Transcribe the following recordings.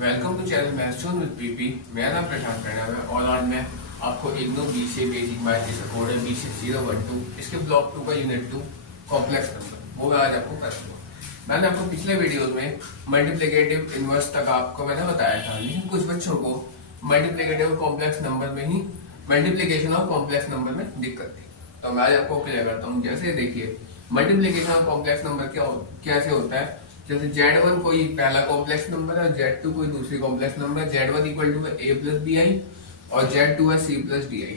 Welcome to channel महसून with PP. मेरा नाम प्रशांत प्रणव है और आज मैं आपको इग्नो बी से बेसिक मैथ जैसे कोड है B6012 इसके ब्लॉक 2 का यूनिट 2 कॉम्प्लेक्स नंबर वो मैं आज आपको कराऊंगा। मैंने आपको पिछले वीडियो में मल्टीप्लिकेटिव इनवर्स तक आपको मैंने बताया था, लेकिन कुछ बच्चों को मल्टीप्लिकेटिव कॉम्प्लेक्स नंबर में ही मल्टीप्लिकेशन और कॉम्प्लेक्स नंबर में दिक्कत थी, तो मैं आज आपको क्लियर करता हूँ। जैसे देखिए मल्टीप्लिकेशन और कॉम्प्लेक्स नंबर कैसे होता है। जैसे Z1 कोई पहला कॉम्प्लेक्स नंबर है और Z2 कोई दूसरी कॉम्प्लेक्स नंबर है। Z1 equal to A plus B I और Z2 है C प्लस डी आई।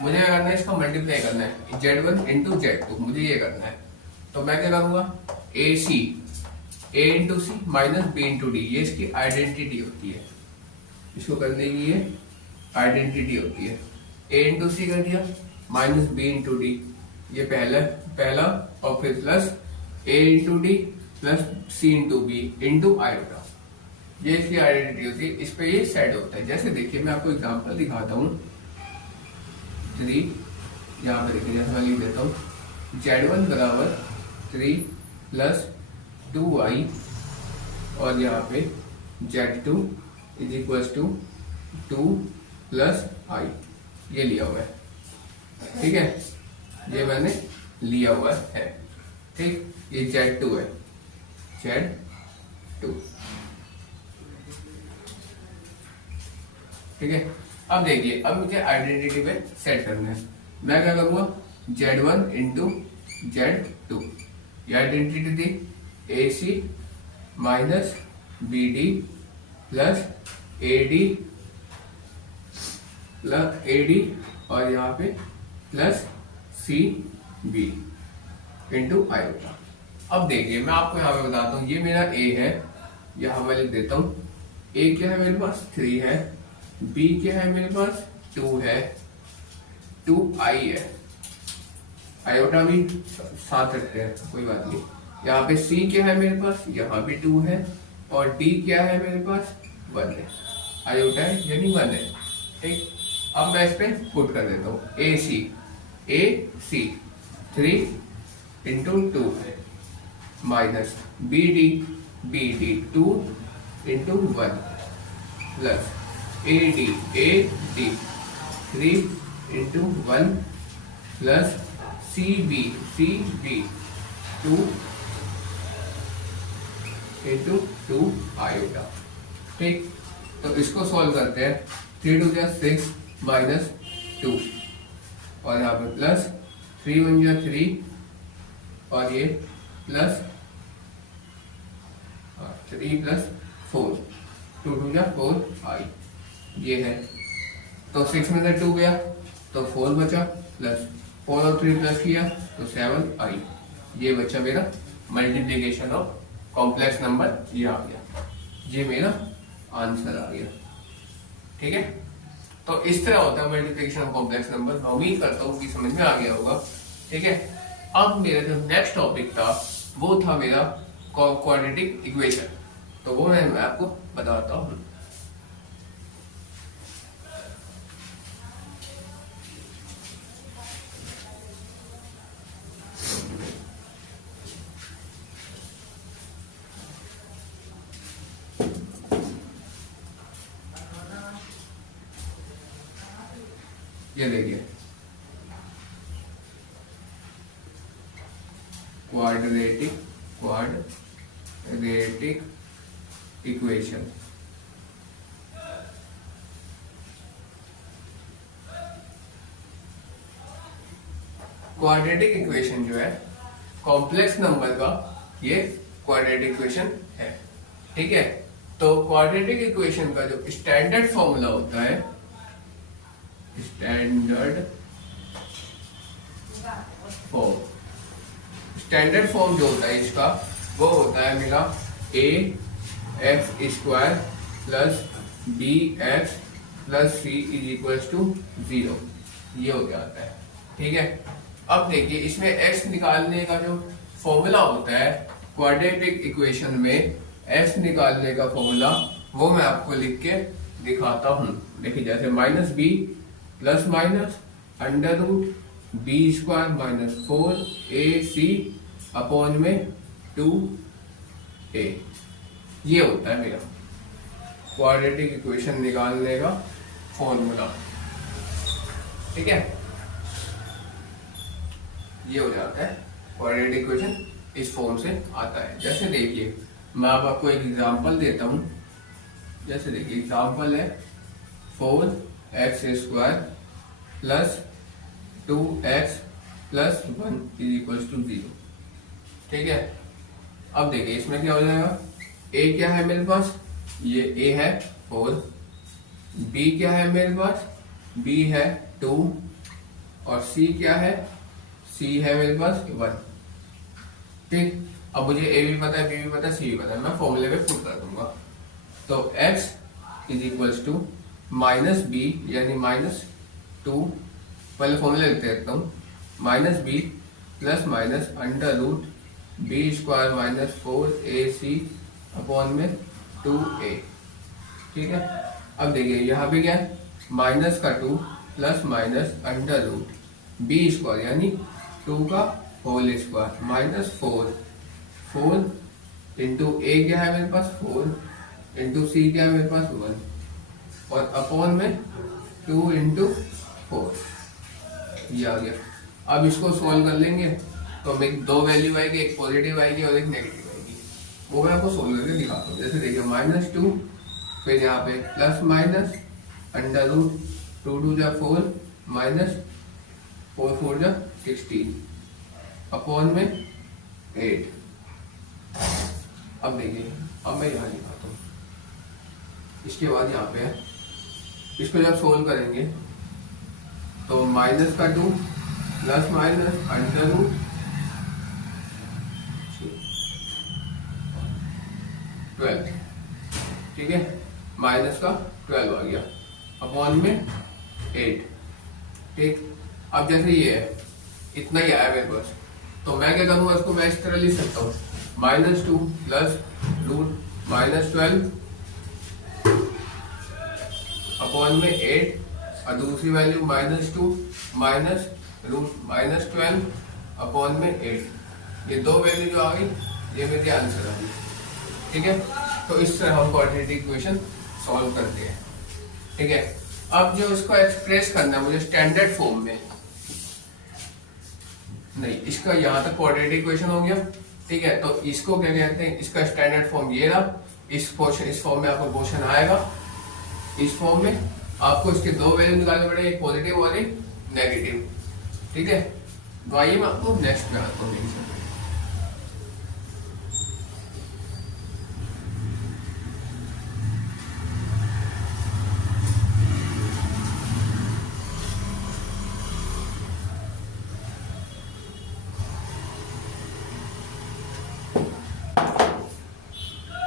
मुझे क्या करना है, इसका मल्टीप्लाई करना है Z1 इंटू Z2, मुझे ये करना है। तो मैं क्या करूंगा, A into C minus B into D, ये इसकी आइडेंटिटी होती है। इसको करने की ये आइडेंटिटी होती है। A इंटू सी कर दिया माइनस B इंटू डी, ये पहला और फिर plus A into D plus C into B into iota, ये इसकी आइडेंटिटी होती है। इस पे ये सेट होता है। जैसे देखिए मैं आपको एग्जांपल दिखाता हूँ। 3 यहाँ पे देखिए, जैसे मैं लिख देता हूँ Z1 बराबर 3 प्लस 2i और यहाँ पे Z2 is equal to 2 plus i, ये लिया हुआ है। ठीक है, ये मैंने लिया हुआ है। ठीक, ये Z2 है, Z2। ठीक है, अब देखिए, अब मुझे आइडेंटिटी पे सेट करना है। मैं क्या करूंगा, Z1 इंटू Z2, ये आइडेंटिटी थी AC minus BD plus AD और यहाँ पे प्लस CB इंटू आयोटा। अब देखिए मैं आपको यहाँ पे बताता हूँ, ये मेरा A है, यहाँ मैं लिख देता हूँ। A क्या है मेरे पास 3 है, B क्या है मेरे पास 2 है, 2i है, आयोटा भी साथ रखते हैं कोई बात नहीं। यहाँ पे C क्या है मेरे पास, यहाँ भी 2 है और D क्या है मेरे पास 1 है, आयोटा है यानी 1 है। ठीक, अब मैं इस पे पुट कर देता हूँ AC 3 into 2 minus BD 2 into 1 plus AD 3 into 1 plus CB 2 into 2 iota. ठीक, तो इसको सॉल्व करते हैं। 3 2 जा 6 माइनस 2 और यहाँ पे प्लस 3 1 जा 3 और ये प्लस 3 प्लस 4, 2 2 जा 4i, ये है। तो 6 में से 2 गया तो 4 बचा, प्लस 4 और 3 प्लस किया तो 7i, ये बचा मेरा मल्टीप्लिकेशन ऑफ कॉम्प्लेक्स नंबर, ये आ गया, ये मेरा आंसर आ गया। ठीक है, तो इस तरह होता है मल्टीप्लिकेशन ऑफ कॉम्प्लेक्स नंबर। मैं उम्मीद करता हूँ कि समझ में आ गया होगा। ठीक है, अब मेरा जो नेक्स्ट टॉपिक था वो था मेरा क्वाड्रेटिक इक्वेशन, तो वो मैं आपको बताता हूँ। ये देखिए क्वाड्रेटिक इक्वेशन। क्वाड्रेटिक इक्वेशन जो है कॉम्प्लेक्स नंबर का, ये क्वाड्रेटिक इक्वेशन है। ठीक है, तो क्वाड्रेटिक इक्वेशन का जो स्टैंडर्ड फॉर्मूला होता है, स्टैंडर्ड फॉर्म जो होता है इसका, वो होता है मेरा ax² plus bx plus c is equal to 0, ये हो जाता है। ठीक है, अब देखिए इसमें x निकालने का जो फॉर्मूला होता है क्वाड्रेटिक इक्वेशन में, x निकालने का फॉर्मूला वो मैं आपको लिख के दिखाता हूँ। देखिए जैसे minus B plus minus under root b² minus 4ac upon में 2a, ये होता है मेरा। क्वाड्रेटिक इक्वेशन निकालने का फॉर्मूला, ठीक है। ये हो जाता है क्वाड्रेटिक इक्वेशन, इस फॉर्म से आता है। जैसे देखिए मैं अब आपको एक एग्जांपल देता हूं। जैसे देखिए एग्जांपल है 4x² plus 2x plus 1 is 0, ठीक है। अब देखिए इसमें क्या हो जाएगा, a क्या है मेरे पास, ये a है 4, b क्या है मेरे पास, b है 2 और c क्या है, c है मेरे पास 1, ठीक। अब मुझे a भी पता है, b भी पता है, c भी पता है, मैं फॉर्मूले पे पुट कर दूंगा। तो x is equals to minus B यानी -2, पहले फॉर्मूला लिखते रहता हूँ, -b plus minus under root b² minus 4ac upon में 2a, ठीक है। अब देखिए यहाँ पे क्या है, माइनस का 2 plus minus under root b² यानी 2 का whole square minus 4 into a क्या है मेरे पास 4 इंटू c क्या है मेरे पास 1 और अपॉन में 2 इंटू 4, ये आ गया। अब इसको सॉल्व कर लेंगे तो हमें दो वैल्यू आएगी, एक पॉजिटिव आएगी और एक नेगेटिव आएगी, वो मैं आपको सोल्व करके दिखाता हूँ। जैसे देखिए -2 फिर यहाँ पे प्लस माइनस अंडर रूट 2 2 जा 4 माइनस 4 4 जा 16 अपॉन में 8। अब देखिए अब मैं यहाँ दिखाता हूँ, इसके बाद यहाँ पे है, इसको जब सोल्व करेंगे तो माइनस का 2 प्लस माइनस अंडर रूट 12, ठीक है, माइनस का 12 आ गया अपॉन में 8, ठीक। अब जैसे ये है इतना ही आया मेरे पास, तो मैं क्या करूंगा, इसको मैं इस तरह लिख सकता हूँ, -2 प्लस रूट -12 अपॉन में 8 और दूसरी वैल्यू -2 माइनस रूट -12 अपॉन में 8। ये दो वैल्यू जो आ गई ये मेरी आंसर आ गई, ठीक है। तो इस तरह हम क्वाड्रेटिक इक्वेशन सॉल्व करते हैं, ठीक है। अब जो इसको एक्सप्रेस करना है मुझे स्टैंडर्ड फॉर्म में, नहीं इसका यहाँ तक क्वाड्रेटिक इक्वेशन हो गया, ठीक है। तो इसको क्या कहते हैं, इसका स्टैंडर्ड फॉर्म ये रहा। इस फॉर्म में आपको क्वेश्चन आएगा, इस फॉर्म में आपको इसके दो वैल्यू निकालने पड़ेंगे, एक पॉजिटिव और एक नेगेटिव, ठीक है। तो आइए मैं आपको नेक्स्ट में आता हूँ।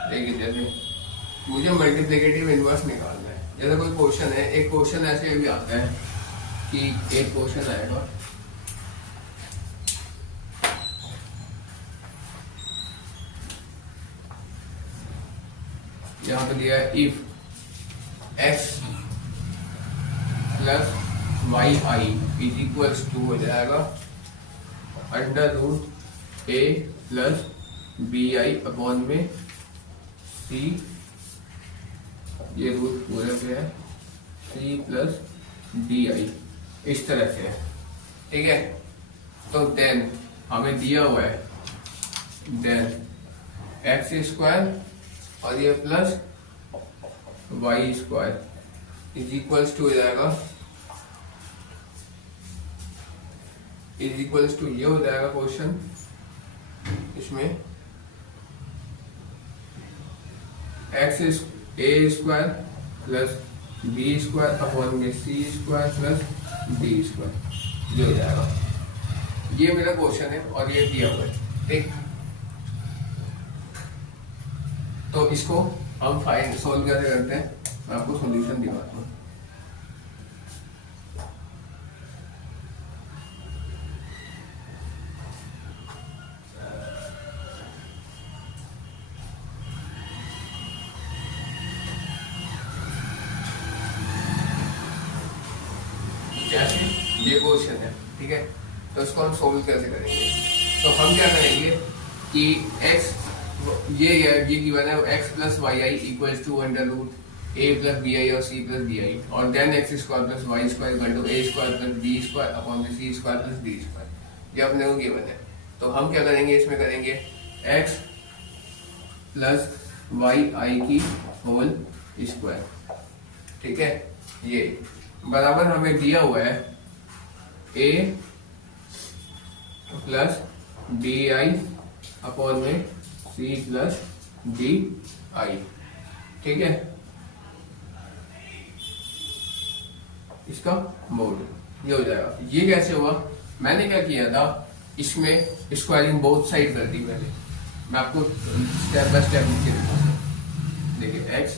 देखिए जैसे मुझे मल्टीप्लिकेटिव इनवर्स निकालना है, जैसे कोई क्वेश्चन है, एक क्वेश्चन ऐसे भी आता है कि एक क्वेश्चन आएगा यहाँ पे दिया है if x plus Y I is equals to हो जाएगा under root a plus B I upon में c, ये रूट पूरे पे है c प्लस डी आई, इस तरह से है, ठीक है। तो देन हमें दिया हुआ है देन x² और ये plus y² is equals to हो जाएगा, इज इक्वल्स टू ये हो जाएगा क्वेश्चन, इसमें x² प्लस b² अपॉन में c² प्लस d² जो हो जाएगा। ये मेरा क्वेश्चन है और ये दिया हुआ है, ठीक। तो इसको हम फाइंड सोल्व कैसे करते हैं, मैं आपको सॉल्यूशन दिखाता हूँ। जैसे ये क्वेश्चन है, ठीक है, तो इसको हम सोल्व कैसे करेंगे। तो हम क्या करेंगे कि x ये गिवन है x plus Y I equals to under root A plus B I और सी प्लस डी आई, और then X square plus Y square equal to A square plus B square upon में C square plus D square. ये अपने को given है। तो हम क्या करेंगे, इसमें करेंगे एक्स प्लस वाई आई की होल स्क्वायर, ठीक है। ये बराबर हमें दिया हुआ है ए प्लस डी आई अपॉन में सी प्लस डी आई, ठीक है। इसका मोड ये हो जाएगा। ये कैसे हुआ, मैंने क्या किया था, इसमें स्क्वायरिंग बोथ साइड कर दी मैंने। मैं आपको स्टेप बाय स्टेप लिख के देता हूँ। देखिए X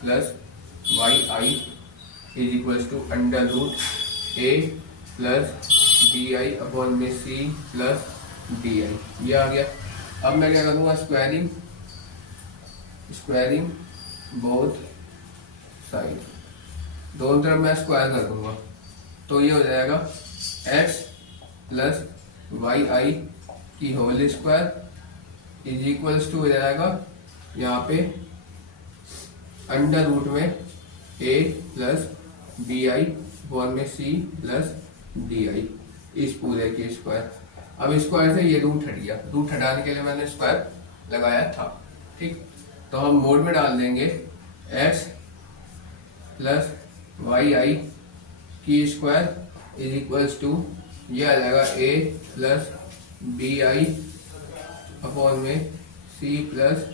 plus Y I is equals to under root A plus D I upon में सी प्लस डी आई, ये आ गया। अब मैं क्या करूँगा, स्क्वायरिंग बोथ साइड, दोनों तरफ मैं स्क्वायर कर दूंगा। तो ये हो जाएगा एक्स प्लस वाई आई की whole square is equals to हो जाएगा यहाँ पे अंडर रूट में A plus B I one में सी प्लस डी आई, इस पूरे के स्क्वायर। अब स्क्वायर से ये रूट हट गया, रूट हटाने के लिए मैंने स्क्वायर लगाया था, ठीक। तो हम मोड में डाल देंगे एक्स प्लस वाई आई की स्क्वायर इज इक्वल्स टू, ये आ जाएगा ए प्लस बी आई अपॉन में सी प्लस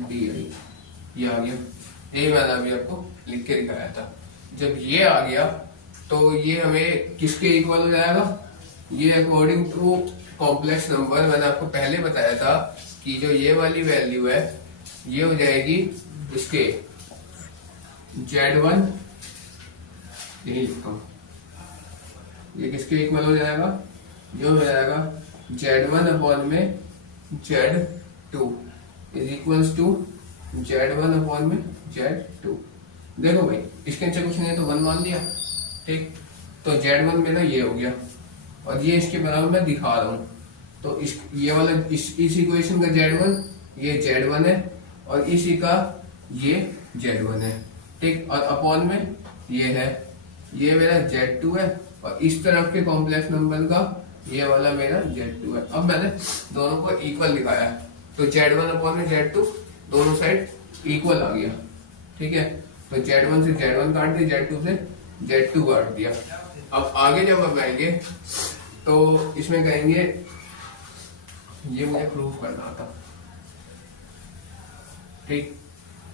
डी आई, ये आ गया। ये मैंने अभी आपको लिख के दिखाया था। जब ये आ गया तो ये हमें किसके इक्वल हो जाएगा, ये अकॉर्डिंग टू कॉम्प्लेक्स नंबर मैंने आपको पहले बताया था कि जो ये वाली वैल्यू है ये हो जाएगी इसके Z1, यही लिखता हूँ, ये किसके इक्वल हो जाएगा, ये हो जाएगा Z1 अपॉन में Z2 is equals to Z1 upon में Z2। देखो भाई इसके नीचे कुछ नहीं है तो 1 मान लिया, ठीक। तो Z1 मेरा ये हो गया और ये इसके बराबर मैं दिखा रहा हूँ। तो ये वाला इस इक्वेशन का Z1 ये Z1 है और इसी का ये Z1 है, ठीक। और अपॉन में ये है, ये मेरा Z2 है और इस तरफ के कॉम्प्लेक्स नंबर का ये वाला मेरा Z2 है। अब मैंने दोनों को इक्वल दिखाया है तो Z1 अपॉन में Z2 दोनों साइड इक्वल आ गया, ठीक है। तो Z1 से Z1 काट दिया, Z2 से Z2 काट दिया। अब आगे जब हम आएंगे तो इसमें कहेंगे, ये मुझे प्रूफ करना था, ठीक।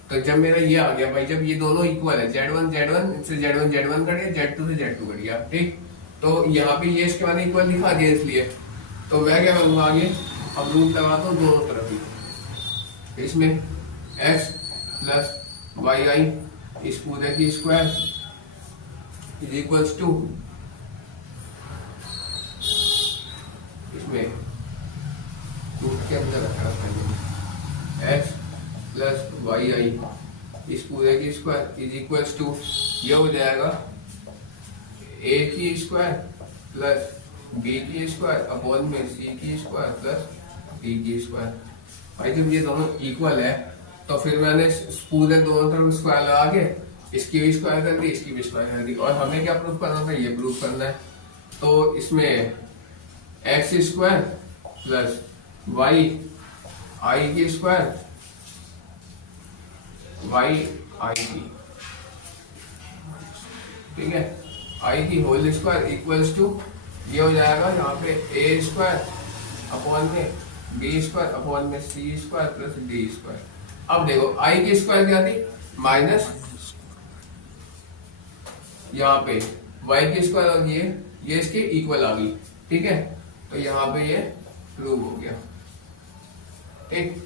तो जब मेरा ये आ गया भाई, जब ये दोनों इक्वल है Z1 से Z1 कट गया, Z2 से Z2 कट गया, ठीक। तो यहाँ पे ये इसके बाद इक्वल दिखा दिया, इसलिए तो मैं क्या करूंगा आगे, अब रूट लगाता हूँ दोनों तरफ ही। इसमें x प्लस वाई आई इस पूरे की स्क्वायर इज इक्वल्स टू, इसमें रूट के अंदर रखा है x प्लस वाई आई इस पूरे की स्क्वायर इज इक्वल्स टू, ये हो जाएगा a की स्क्वायर प्लस b की स्क्वायर अपॉन में c की स्क्वायर प्लस d की स्क्वायर। भाई जब ये दोनों इक्वल है तो फिर मैंने पूरे दोनों तरफ स्क्वायर लगा के इसकी भी स्क्वायर कर दी, इसकी भी स्क्वायर कर दी, और हमें क्या प्रूफ करना था, ये प्रूफ करना है। तो इसमें x square plus Y I की स्क्वायर वाई आई की, ठीक है, आई की होल स्क्वायर इक्वल्स टू, ये हो जाएगा यहाँ पे ए स्क्वायर अपॉन में बी स्क्वायर अपॉन में C square plus D square. अब देखो आई की स्क्वायर क्या थी, माइनस यहाँ पे वाई की स्क्वायर और ये इसके इक्वल आ गई, ठीक है। तो यहाँ पे ये प्रूव हो गया, ठीक।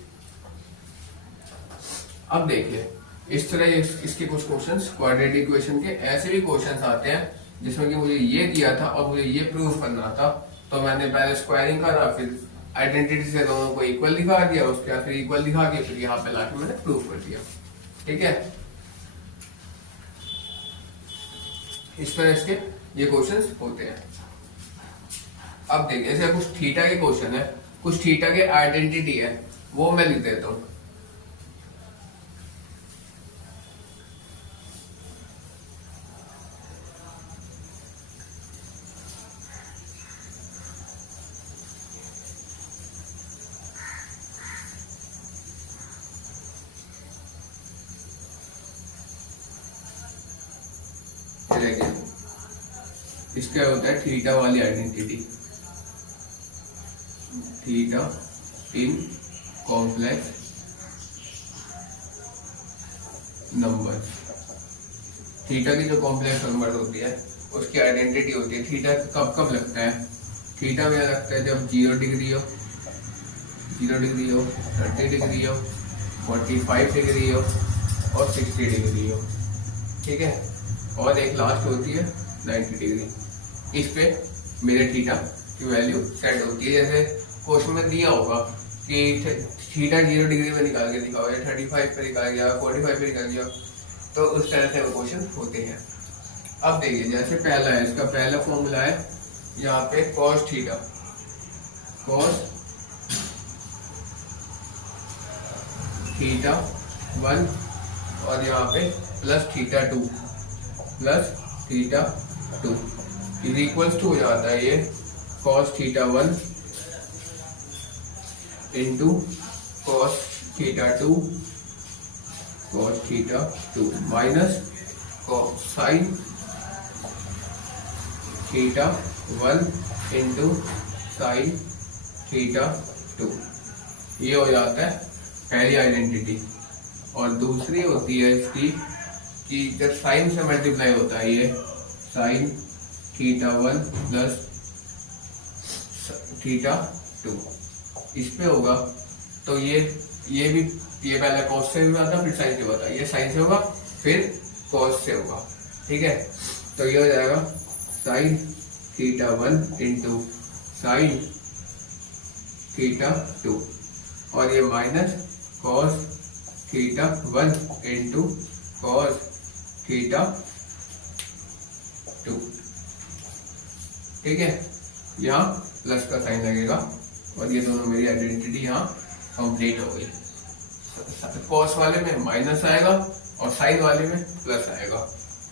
अब देखिए इस तरह इसके कुछ क्वेश्चंस क्वाड्रेटिक इक्वेशन के ऐसे भी क्वेश्चंस आते हैं जिसमें कि मुझे ये दिया था और मुझे ये प्रूव करना था, तो मैंने पहले स्क्वायरिंग करा, फिर आइडेंटिटी से दोनों को इक्वल दिखा दिया, उसके बाद फिर इक्वल दिखा के फिर यहाँ पे लाके मैंने प्रूव कर दिया, ठीक है। इस तरह इसके ये क्वेश्चंस होते हैं। अब देखिए ऐसे कुछ थीटा के क्वेश्चन है, कुछ थीटा के आइडेंटिटी है, वो मैं लिख देता हूं। इसका होता है थीटा वाली identity, theta in complex number. Theta की जो कॉम्प्लेक्स नंबर होती है उसकी आइडेंटिटी होती है। थीटा कब कब लगता है? थीटा में लगता है जब 0 डिग्री हो, 0 डिग्री हो, 30 डिग्री हो, 45 डिग्री हो और 60 डिग्री हो। ठीक है, और एक लास्ट होती है 90 डिग्री। इस पे मेरे थीटा की वैल्यू सेट होती है। जैसे क्वेश्चन में दिया होगा कि थीटा 0 डिग्री में निकाल के दिखाओ, या 35 पे निकाल गया, 45 पे निकाल गया, तो उस तरह से वो क्वेश्चन होते हैं। अब देखिए, जैसे पहला है, इसका पहला फॉर्मूला है यहाँ पे cos थीटा, cos थीटा 1 और यहाँ पे plus theta 2, plus theta 2 is equals to हो जाता है ये cos theta 1 into cos theta 2, cos theta 2 minus sine theta 1 into sine theta 2। ये हो जाता है पहली आइडेंटिटी। और दूसरी होती है इसकी कि जब साइन से मल्टीप्लाई होता है ये साइन थीटा 1 प्लस थीटा 2, इस पे होगा तो ये भी, ये पहले कॉस से भी आता फिर साइन से होता है, ये साइन से होगा फिर कॉस से होगा। ठीक है, तो ये हो जाएगा sign theta 1 into sine theta 2 और ये minus cos theta 1 into cos theta 2। ठीक है, यहाँ प्लस का साइन लगेगा और ये दोनों मेरी आइडेंटिटी यहाँ कंप्लीट हो गई। कॉस वाले में माइनस आएगा और साइन वाले में प्लस आएगा।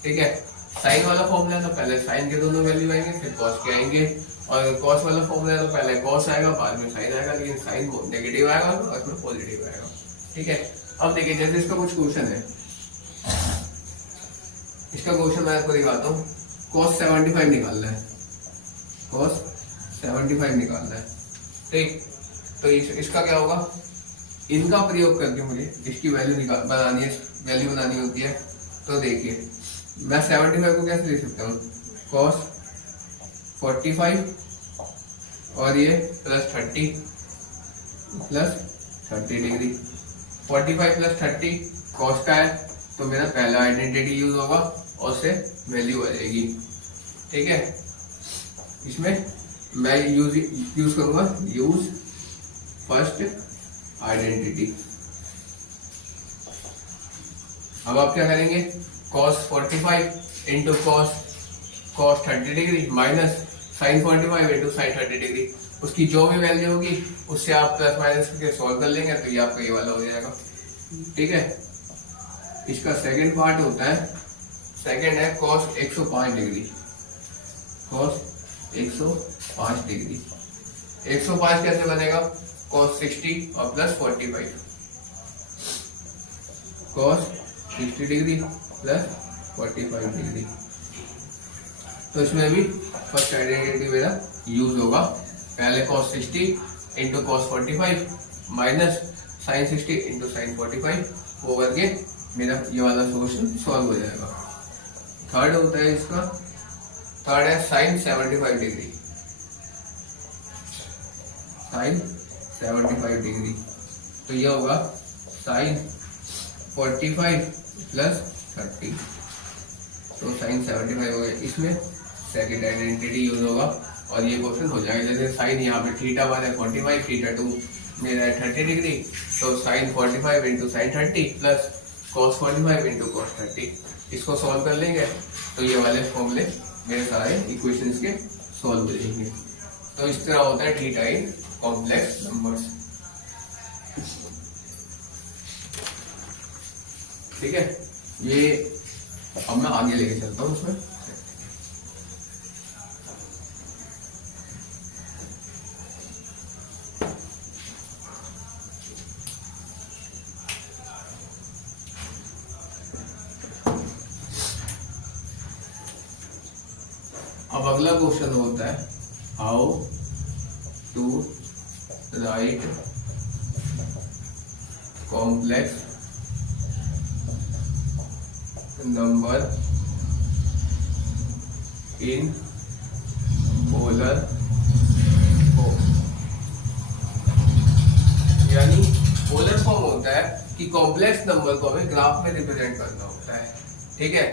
ठीक है, साइन वाला फॉर्मूला है तो पहले साइन के दोनों वैल्यू आएंगे फिर कॉस के आएंगे, और कॉस वाला फॉर्मूला है तो पहले कॉस आएगा बाद में साइन आएगा, लेकिन साइन नेगेटिव आएगा और उसमें पॉजिटिव आएगा। ठीक है, अब देखिए जैसे इसका कुछ क्वेश्चन है, इसका क्वेश्चन मैं आपको दिखाता हूँ। cos 75 निकालना है, cos 75 निकालना है। ठीक, तो इसका क्या होगा, इनका प्रयोग करके मुझे इसकी वैल्यू बनानी है, वैल्यू बनानी होती है। तो देखिए मैं 75 को कैसे लिख सकता हूँ, cos 45 और ये प्लस 30 डिग्री। 45 प्लस 30 cos का है तो मेरा पहला आइडेंटिटी यूज होगा और से वैल्यू आ जाएगी। ठीक है, इसमें मैं यूज करूंगा यूज फर्स्ट आइडेंटिटी। अब आप क्या करेंगे, cos 45 into cos 30 degree minus sine 45 into sine 30 degree, उसकी जो भी वैल्यू होगी उससे आप प्लस माइनस करके सॉल्व कर लेंगे तो ये आपका ये वाला हो जाएगा। ठीक है, इसका सेकंड पार्ट होता है, सेकंड है cos 105 डिग्री, cos 105 डिग्री। 105 कैसे बनेगा, cos 60 और plus 45, cos 60 degree plus 45 degree. तो इसमें भी फर्स्ट आइडेंटिटी मेरा यूज होगा, पहले cos 60 into cos 45 minus sine 60 into sine 45 वो करके मेरा ये वाला सोल्यूशन सॉल्व हो जाएगा। थर्ड होता है इसका, थर्ड है साइन 75 डिग्री, साइन 75 डिग्री। तो ये होगा साइन 45 प्लस 30, तो साइन 75 हो गया। इसमें सेकेंड आइडेंटिटी यूज होगा और ये क्वेश्चन हो जाएगा। जैसे साइन यहाँ पे थीटा 1 है 45, थीटा 2 मेरा है 30 डिग्री, तो sine 45 into sine 30 plus cos 45 into cos 30, इसको सॉल्व कर लेंगे तो ये वाले फॉर्मूले मेरे सारे इक्वेशंस के सॉल्व हो जाएंगे। तो इस तरह होता है थीटा इन कॉम्प्लेक्स नंबर्स। ठीक है, ये अब मैं आगे लेके चलता हूँ उसमें। अब अगला क्वेश्चन होता है how to write complex number in polar form. यानी पोलर फॉर्म होता है कि कॉम्प्लेक्स नंबर को हमें ग्राफ में रिप्रेजेंट करना होता है। ठीक है,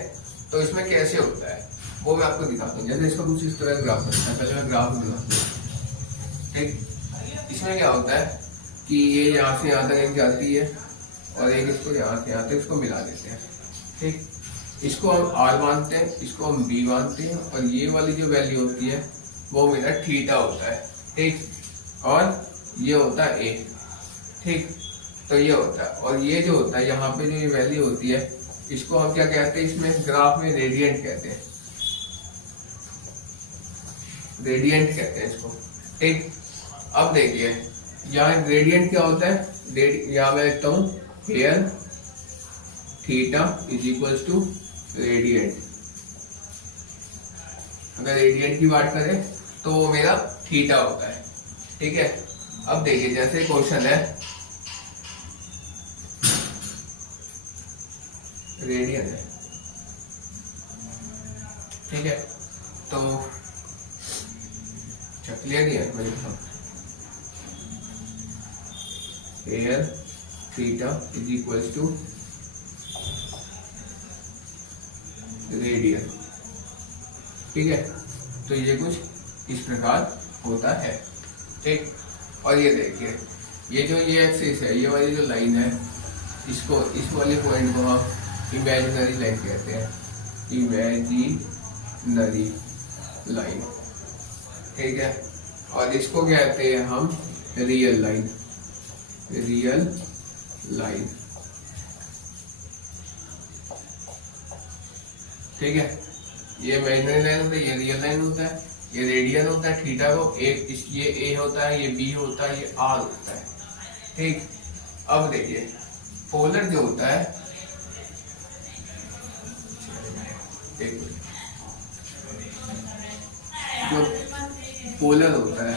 तो इसमें कैसे होता है वो मैं आपको दिखाता हूँ। जैसे इसका कुछ इस तरह ग्राफ बनता है, पहले मैं ग्राफ बनाता हूँ। ठीक, इसमें क्या होता है कि ये यहाँ से यहाँ तक एक जाती है और एक इसको यहाँ से यहाँ तक इसको मिला देते हैं। ठीक, इसको हम R मानते हैं, इसको हम B मानते हैं, और ये वाली जो वैल्यू होती है वो मेरा थीटा होता है। ठीक, और ये होता है A। ठीक, तो ये होता है, और ये जो होता है यहाँ पे जो ये वैल्यू होती है इसको हम क्या कहते हैं, इसमें ग्राफ में रेडियंट कहते हैं, रेडियंट कहते हैं इसको। ठीक, अब देखिए यहाँ ग्रेडियंट क्या होता है, यहाँ मैं लिखता हूँ here theta is equals to radiant. अगर रेडियंट की बात करें तो वो मेरा थीटा होता है। ठीक है, अब देखिए जैसे क्वेश्चन है रेडियन है। ठीक है, तो क्लियर है, मैं लिखता हूँ here theta is equals to radian. ठीक है, तो ये कुछ इस प्रकार होता है। ठीक, और ये देखिए ये जो ये एक्सिस है, ये वाली जो लाइन है, इसको इस वाले पॉइंट को हम इमेजिनरी लाइन कहते हैं, इमेजिनरी लाइन। ठीक है, और इसको कहते हैं हम रियल लाइन, रियल लाइन। ठीक है, ये इमेजिनरी लाइन होता है, ये रियल लाइन होता है, ये रेडियन होता है, थीटा को ये ए होता है, ये बी होता है, ये आर होता है। ठीक, अब देखिए पोलर जो होता है, जो पोलर होता है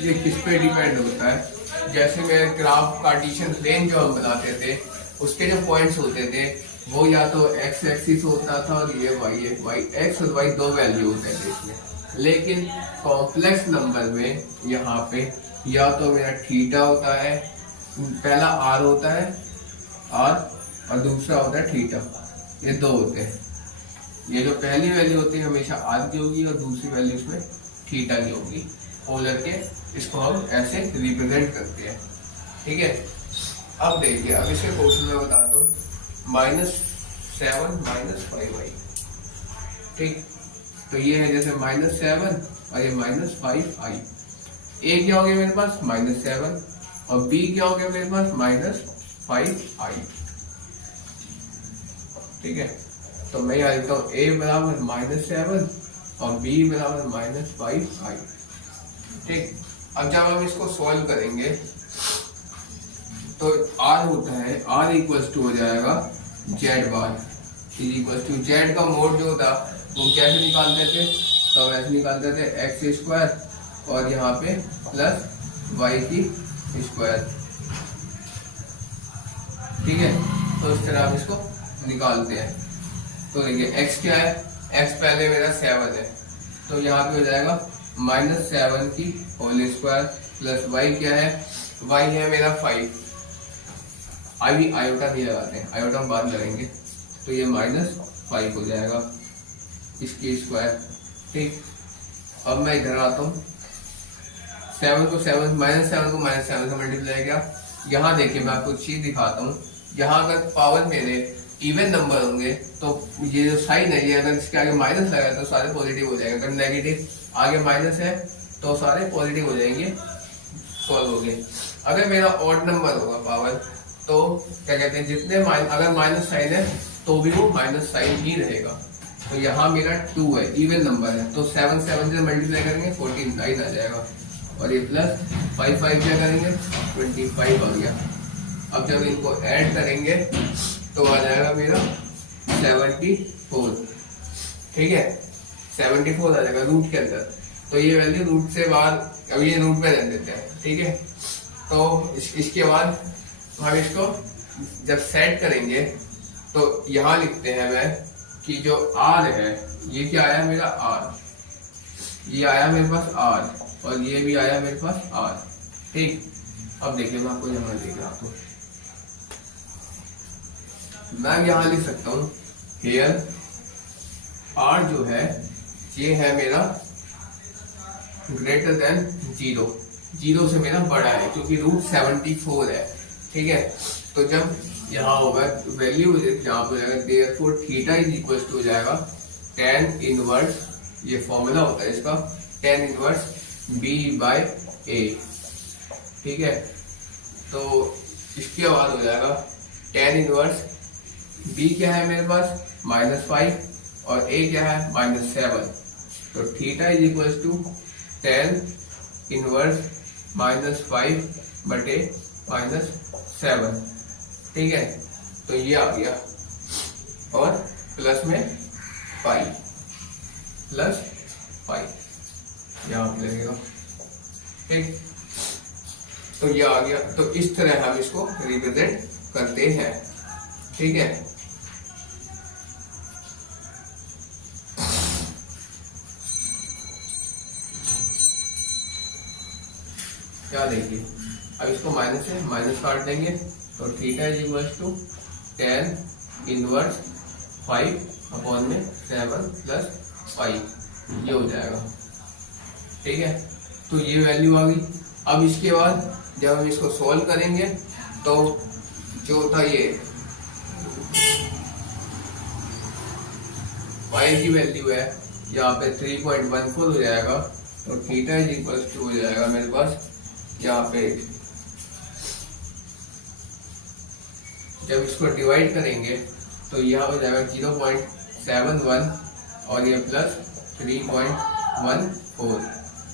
ये किस पे डिपेंड होता है। जैसे मैं ग्राफ कार्टेशियन प्लेन जो हम बनाते थे उसके जो पॉइंट्स होते थे वो या तो एक्स एक्सिस होता था और ये वाई है, वाई एक्स और वाई दो वैल्यू होते थे इसमें। लेकिन कॉम्प्लेक्स नंबर में यहाँ पे या तो मेरा थीटा होता है, पहला आर होता है आर, और दूसरा होता है थीटा, ये दो होते हैं। ये जो पहली वैल्यू होती है हमेशा आर की होगी और दूसरी वैल्यू इसमें थीटा की होगी पोलर के। इसको हम ऐसे रिप्रेजेंट करते हैं। ठीक है, अब देखिए अब इसके क्वेश्चन में बताता हूँ -7 -5i। ठीक, तो ये है जैसे -7 और ये -5i। ए क्या हो गया मेरे पास -7 और बी क्या हो गया मेरे पास -5i। ठीक है, तो मैं यहाँ लिखता हूँ a बराबर -7 और b बराबर -5i। ठीक, अब जब हम इसको सॉल्व करेंगे तो r होता है, r इक्वल्स टू हो जाएगा z bar is equals to z का मोड जो था वो कैसे निकालते थे, तो ऐसे निकालते थे x² और यहाँ पे प्लस y²। ठीक है, तो इस तरह हम इसको निकालते हैं। तो देखिए x क्या है, x पहले मेरा 7 है, तो यहाँ पे हो जाएगा -7 की होल स्क्वायर प्लस y क्या है, y है मेरा 5। आयोटा नहीं लगाते हैं, आयोटा हम बाद लगाएंगे, तो ये -5 हो जाएगा इसकी स्क्वायर। ठीक, अब मैं इधर आता हूँ, 7 को -7 से मल्टीप्लाई किया। यहाँ देखिए मैं आपको चीज दिखाता हूँ, यहाँ अगर पावर मेरे इवन नंबर होंगे तो ये जो साइन है ये अगर इसके आगे माइनस लगा तो सारे पॉजिटिव हो जाएंगे, अगर नेगेटिव आगे माइनस है तो सारे पॉजिटिव हो जाएंगे, सॉल्व हो गए। अगर मेरा ऑड नंबर होगा पावर तो क्या कहते हैं, जितने अगर माइनस साइन है तो भी वो माइनस साइन ही रहेगा। तो यहाँ मेरा 2 है, इवन नंबर है, तो 7 से मल्टीप्लाई करेंगे 49 आ जाएगा, और ये प्लस 5 क्या करेंगे 25 आ गया। अब जब इनको ऐड करेंगे तो आ जाएगा मेरा 74। ठीक है, 74 आ जाएगा रूट के अंदर। तो ये वैल्यू रूट से बाहर, अब ये रूट पे रख देते हैं, ठीक है। तो इसके बाद हम इसको जब सेट करेंगे तो यहाँ लिखते हैं मैं कि जो r है ये क्या आया मेरा r, ये आया मेरे पास r और ये भी आया मेरे पास r, ठीक। अब देखिए मैं आपको यहाँ लिख रहा हूँ, मैं यहाँ लिख सकता हूँ हेयर r जो है ये है मेरा ग्रेटर देन 0, 0 से मेरा बड़ा है क्योंकि रूट 74 है, ठीक है। तो जब यहाँ होगा वैल्यू यहाँ पे हो जाएगा therefore theta is equal to हो जाएगा tan इनवर्स, ये फॉर्मूला होता है इसका, tan inverse b by a, ठीक है। तो इसके बाद हो जाएगा tan इनवर्स b क्या है मेरे पास -5 और a क्या है -7, तो theta is equal to tan inverse -5 बटे -7, ठीक है। तो ये आ गया और प्लस में पाई, प्लस पाई यहाँ पे लगेगा, ठीक। तो ये आ गया। तो इस तरह हम इसको रिप्रेजेंट करते हैं, ठीक है। क्या देखिए, अब इसको माइनस से माइनस काट देंगे तो theta is equal to tan inverse 5/7 plus pi, ये हो जाएगा, ठीक है। तो ये वैल्यू आ गई। अब इसके बाद जब हम इसको सॉल्व करेंगे तो जो था ये पाई की वैल्यू है यहाँ पे 3.14 हो जाएगा, तो थीटा इज इक्वल टू हो जाएगा मेरे पास यहाँ पे, जब इसको डिवाइड करेंगे तो यह हो जाएगा 0.71 और ये प्लस 3.14,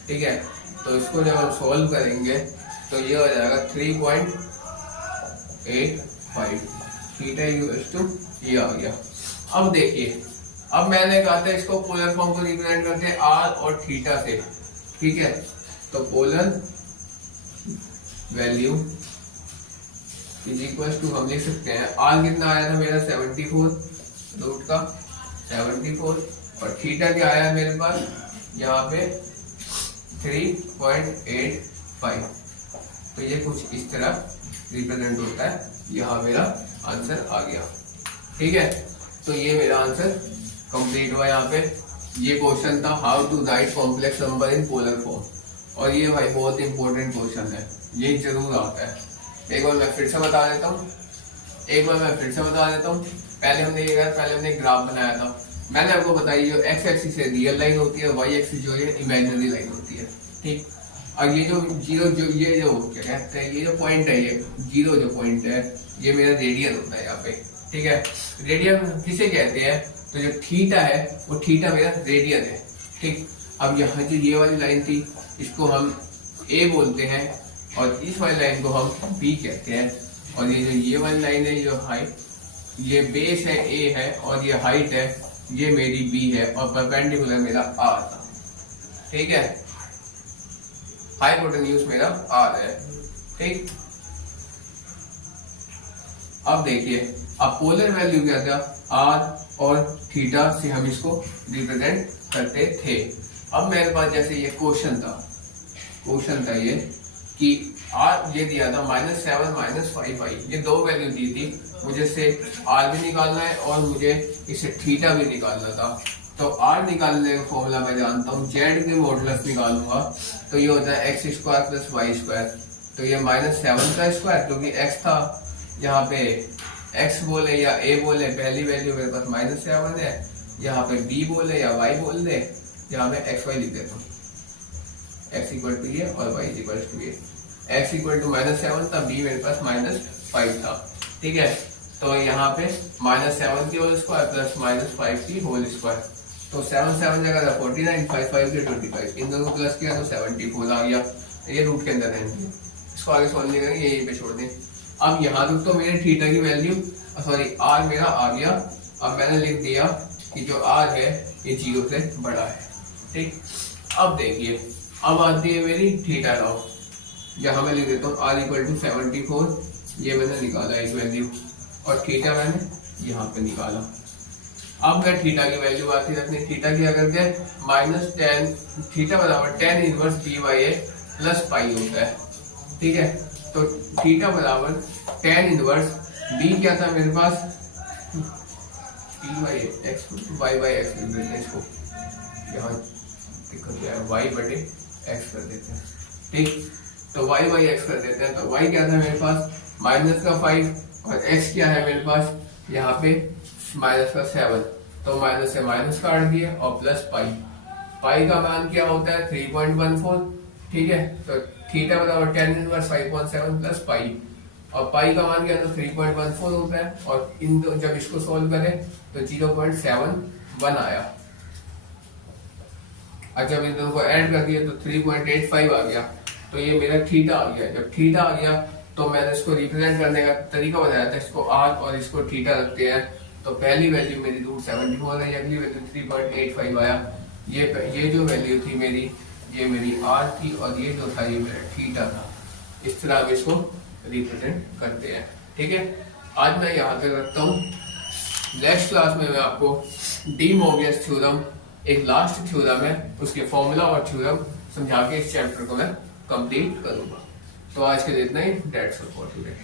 ठीक है। तो इसको जब हम सॉल्व करेंगे तो ये हो जाएगा 3.85, थीटा इक्वल्स टू ये आ गया। अब देखिए, अब मैंने कहा था इसको पोलर फॉर्म को रिप्रेजेंट करते हैं r और थीटा से, ठीक है। तो polar value is equal to हम लिख सकते हैं r कितना आया था मेरा 74 रूट का 74 और थीटा क्या आया मेरे पास यहाँ पे 3.85। तो ये कुछ इस तरह रिप्रेजेंट होता है, यहाँ मेरा आंसर आ गया, ठीक है। तो ये मेरा आंसर कंप्लीट हुआ। यहाँ पे ये क्वेश्चन था how to write complex number in polar form, और ये भाई बहुत इंपॉर्टेंट क्वेश्चन है, ये जरूर आता है। एक बार मैं फिर से बता देता हूँ, पहले हमने ग्राफ बनाया था। मैंने आपको बताई जो एक्स एक्सिस से रियल लाइन होती है, वाई एक्सिस जो है इमेजिनरी लाइन होती है, ठीक। और ये जो जीरो जो ये जो क्या कहते हैं, ये जो पॉइंट है, ये जीरो जो पॉइंट है, ये मेरा रेडियन होता है यहाँ पे, ठीक है। रेडियन किसे कहते हैं, तो जो थीटा है वो थीटा मेरा रेडियन है, ठीक। अब यहाँ जो ये वाली लाइन थी इसको हम ए बोलते हैं और इस वाली लाइन को हम बी कहते हैं, और ये जो ये वाली लाइन है जो हाइट, ये बेस है ए है और ये हाइट है, ये मेरी बी है और परपेंडिकुलर मेरा आर था, ठीक है। हाइपोटेन्यूज मेरा आर है, ठीक। अब देखिए, अब पोलर वैल्यू क्या था, आर और थीटा से हम इसको रिप्रेजेंट करते थे। अब मेरे पास जैसे ये क्वेश्चन था ये कि आर ये दिया था -7 -5, ये दो वैल्यू दी थी, मुझे से आर भी निकालना है और मुझे इसे थीटा भी निकालना था। तो आर निकालने का फॉर्मूला मैं जानता हूँ, जेड के मॉडुलस निकालूंगा तो ये होता है x² + y²। तो ये -7 का स्क्वायर, क्योंकि x था यहाँ पे x बोले या a बोले, पहली वैल्यू मेरे पास -7 है, यहाँ पे b बोले या y बोल दे, यहाँ पे xy लिख देता हूँ, x = ये और y = ये। x = -7 था, b मेरे पास -5 था, ठीक है। तो यहाँ पे -7 की होल स्क्वायर प्लस -5 की होल स्क्वायर, तो 7 जगह 49, 5 5 के 25, इन दोनों प्लस किया तो 74 आ गया। ये रूट के अंदर रहेंगे, इसको आगे सॉल्व नहीं करेंगे, यहीं पे छोड़ दें। अब यहाँ तक तो मेरे थीटा की वैल्यू सॉरी आर मेरा आ गया। अब मैंने लिख दिया कि जो आर है ये 0 से बड़ा है। ठीक, अब देखिए अब आती है मेरी थीटा लॉ। यहाँ मैं लिख देता हूँ आर इक्वल टू 74, ये मैंने निकाला एक वैल्यू, और थीटा मैंने यहाँ पे निकाला। अब मैं थीटा की वैल्यू आती है रखनी, थीटा की अगर दे -10, थीटा बराबर tan inverse D by A plus pi होता है। ठीक है, तो थीटा बराबर tan इनवर्स डी क्या था मेरे पास, D by X, Y by X लिख देते हैं इसको, यहाँ दिक्कत क्या है, वाई बटे एक्स कर देते हैं। ठीक, तो वाई बाई एक्स कर देते हैं, तो वाई क्या था मेरे पास -5 और एक्स क्या है मेरे पास यहाँ पे -7, तो माइनस से माइनस काट दिए और प्लस पाई, पाई का मान क्या होता है 3.14। ठीक है, तो थीटा बराबर tan इनवर्स 5.7 प्लस पाई, और पाई का मान क्या है तो 3.14 होता है, और इन दो जब इसको सोल्व करें तो 0.71 आया, और जब इन दोनों को ऐड कर दिया तो 3.85 आ गया, तो ये मेरा थीटा आ गया। जब थीटा आ गया तो मैंने इसको रिप्रेजेंट करने का तरीका बताया था, इसको आर और इसको थीटा रखते हैं, तो पहली वैल्यू मेरी √74 है, अगली वैल्यू 3.85 आया। ये जो वैल्यू थी मेरी, ये मेरी आर थी, और ये जो था ये मेरा थीटा था। इस तरह हम इसको रिप्रेजेंट करते हैं। ठीक है, आज मैं यहाँ तक रखता हूँ। नेक्स्ट क्लास में मैं आपको डी मोबियस थ्योरम, एक लास्ट थ्योरम है, उसके फॉर्मूला और थ्योरम समझा के इस चैप्टर को मैं कंप्लीट करूंगा। तो आज के लिए इतना ही, डेट्स फॉर टुडे।